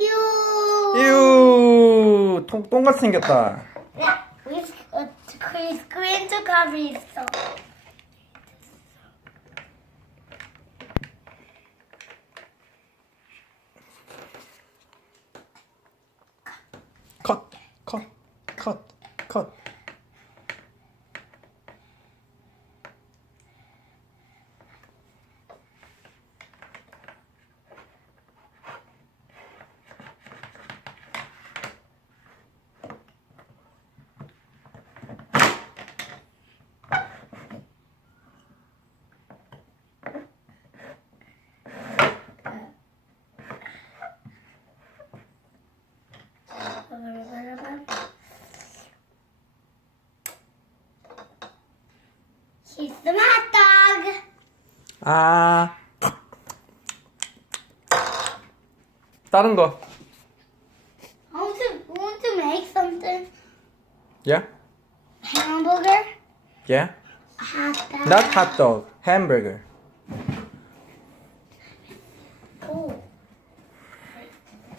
유. 이유 통, 똥같이 생겼다 어, 그 스크린 쪽 가비 있어. 컷 컷, 컷, 컷. Hot dog. 아 다른 거 want to, want to make something. Yeah? Hamburger. Yeah? Hot dog. Not hot dog, hamburger Oh.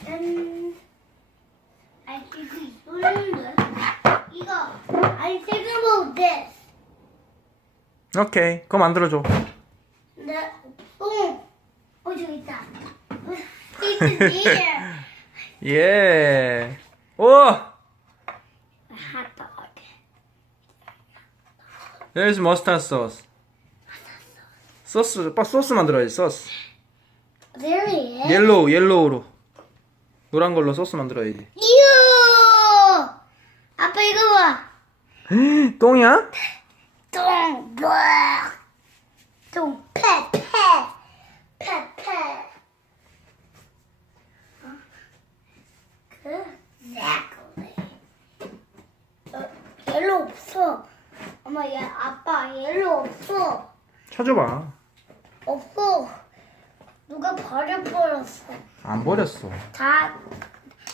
짠. I think we 쏘는데. 이거. I think about this. 오케이 그거 만들어줘 네. 어. 어 저기 있다. It's here. 예 오! Hot dog. There's mustard sauce 소스, 빠 소스 만들어야지 소스 There he is. 옐로우 옐로우로 노란 걸로 소스 만들어야지 이유. 아빠 이거 봐. 똥이야? 똥. 뭐. 똥. 패. 패. 패. 패. 어? 그. Exactly. 어, 옐로 없어. 엄마 얘 아빠 옐로 없어. 찾아봐 없어. 누가 버려버렸어. 안 버렸어 다,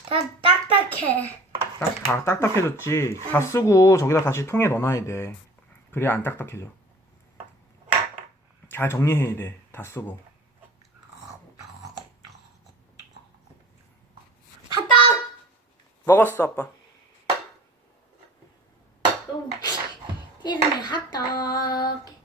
다 딱딱해. 딱, 다 딱딱해졌지 다 쓰고 저기다 다시 통에 넣어놔야 돼 그래야 안 딱딱해져 잘 정리해야 돼 다 쓰고 핫떡! 먹었어 아빠 Disney hot dog.